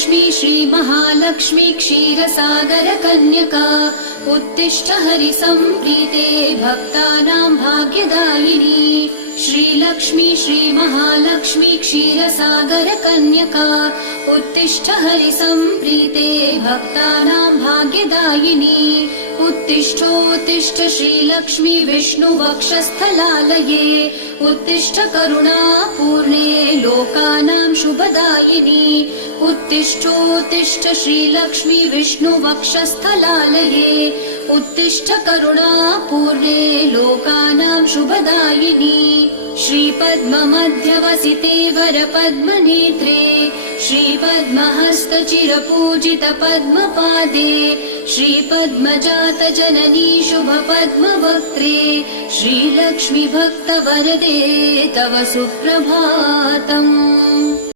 श्रीलक्ष्मी श्रीमहालक्ष्मी क्षीरसागरकन्यका उत्तिष्ठ हरिसम्प्रीते भक्तानां भाग्यदायिनी। श्रीलक्ष्मी श्रीमहालक्ष्मी क्षीरसागरकन्यका उत्तिष्ठ हरिसम्प्रीते भक्तानां भाग्यदायिनी। उत्तिष्ठोत्तिष्ठ श्रीलक्ष्मी विष्णुवक्षस्थलालये उत्तिष्ठ करुणापूर्णे लोकानां शुभदायिनी। उत्तिष्ठोत्तिष्ठ श्रीलक्ष्मी विष्णुवक्षस्थलालये उत्तिष्ठ करुणापूर्णे लोकानां शुभदायिनी। श्रीपद्ममध्यवसिते वरपद्मनेत्रे श्रीपद्महस्तचिरपूजित पद्मपादे श्रीपद्मजातजननी शुभपद्मवक्त्रे श्रीलक्ष्मी भक्तवरदे तव सुप्रभातम्।